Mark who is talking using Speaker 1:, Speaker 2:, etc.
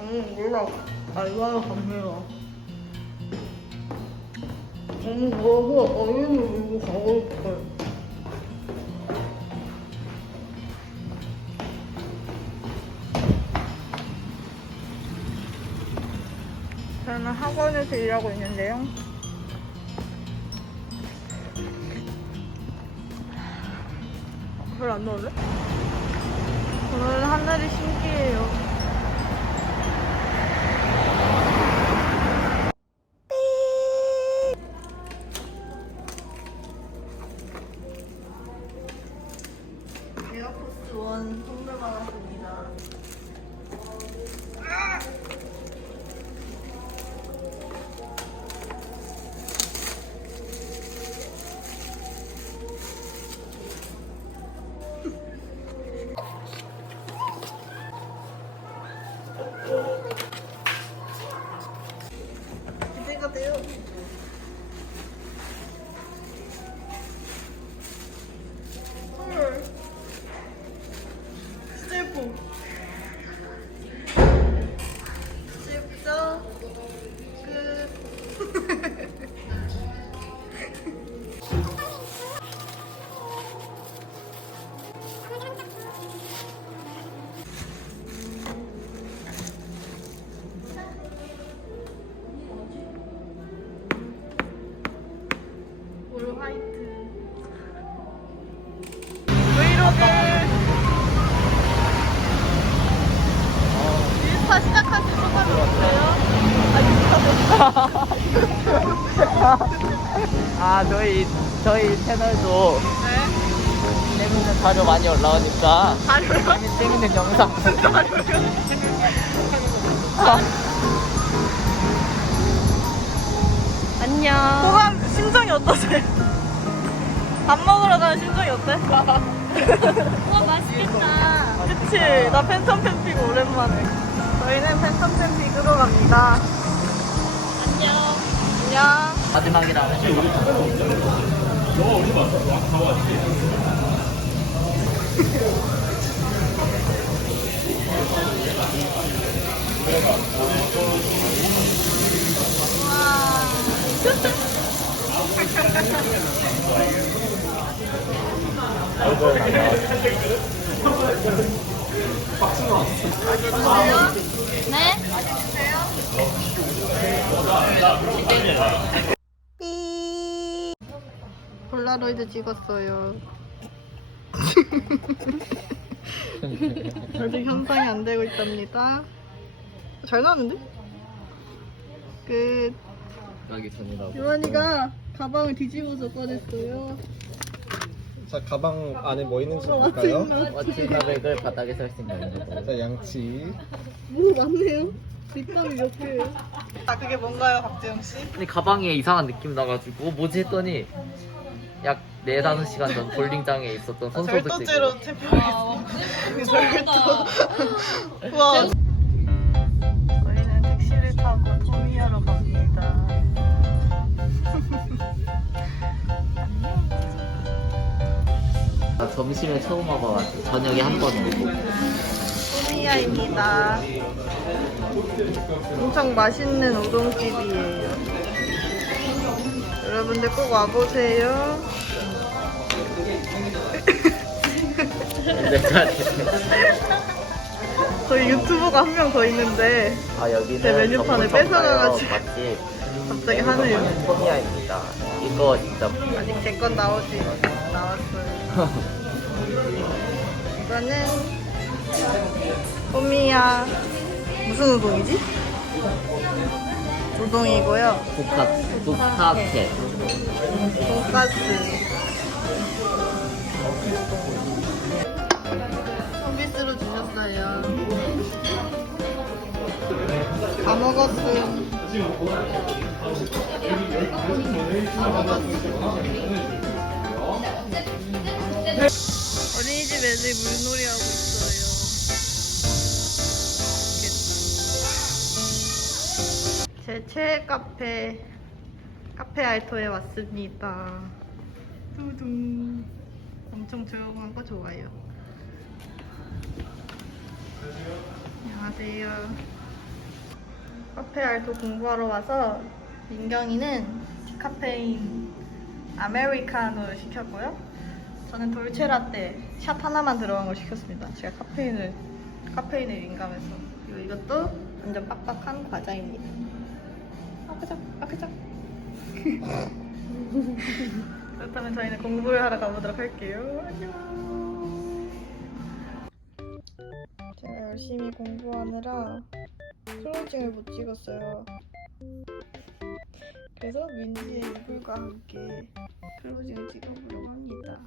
Speaker 1: 음, 몰라. 알바를 갑니다. 음, 그래서 어린이 이거 가고 싶어요. 저는 학원에서 일하고 있는데요. 별로 안 더운데? 오늘 하늘이 신기해요. 인스타 시작한 지 소감이 어때요?
Speaker 2: 아 저희 저희 채널도
Speaker 1: 네.
Speaker 2: 재밌는 자료 많이 올라오니까
Speaker 1: 자료요?
Speaker 2: 재밌- 재밌는 영상
Speaker 1: 안녕. 소감, 심정이 어떠세요? 밥 먹으러 가는 심정이 어때?
Speaker 3: 와 맛있겠다.
Speaker 1: 그치? 나 팬텀 팬픽 오랜만에. 저희는 팬텀 팬픽으로 갑니다.
Speaker 3: 안녕.
Speaker 1: 안녕.
Speaker 2: 마지막이라
Speaker 3: 네?
Speaker 1: 폴라로이드 찍었어요. 아직 현상이 안 되고 있답니다. 잘 나왔는데? 끝.
Speaker 2: 가기 전이라고
Speaker 1: 유한이가 가방을 뒤집어서 꺼냈어요.
Speaker 4: 자 가방 안에 뭐 있는지
Speaker 1: 어,
Speaker 4: 볼까요?
Speaker 1: 맞지?
Speaker 2: 워치가백을 바닥에 설수 있는 거죠
Speaker 4: 자 양치
Speaker 1: 뭐 많네요. 몇 개예요? 아 그게 뭔가요, 박재영 씨?
Speaker 2: 근데 가방에 이상한 느낌 나가지고 뭐지 했더니 약 4, 5시간 전 볼링장에 있었던 손소독제
Speaker 1: 절도죄로 체포했습니다. 절도. 우와. 저희는 택시를 타고 토미야로 갑니다.
Speaker 2: 나 점심에 처음 와봐가지고 저녁에 한번 오고
Speaker 1: 토미야입니다. 엄청 맛있는 우동집이에요. 여러분들 꼭 와보세요. 저희 유튜버가 한 명 더 있는데
Speaker 2: 아 여기는
Speaker 1: 제 메뉴판을 뺏어가가지고.
Speaker 2: 맛집
Speaker 1: 갑자기 하네요.
Speaker 2: 토미야입니다 이거 진짜
Speaker 1: 아직 제 건 나오지 나왔어요. 이거는 호미야 무슨 우동이지? 우동이고요.
Speaker 2: 부카 부카케
Speaker 1: 돈가스. 서비스로 주셨어요. 다 먹었음. 다 먹었음. 어린이집 애들이 물놀이 하고 있어 제 최애 카페 카페 알토에 왔습니다. 두둥. 엄청 조용한 거 좋아요. 안녕하세요. 카페 알토 공부하러 와서 민경이는 디카페인 아메리카노를 시켰고요. 저는 돌체 라떼 샷 하나만 들어간 걸 시켰습니다. 제가 카페인을 카페인에 민감해서 그리고 이것도 완전 빡빡한 과자입니다. 아그작 아그작. 그렇다면 저희는 공부를 하러 가보도록 할게요. 안녕. 제가 열심히 공부하느라 클로징을 못 찍었어요. 그래서 민지의 이불과 함께 클로징을 찍어보려고 합니다.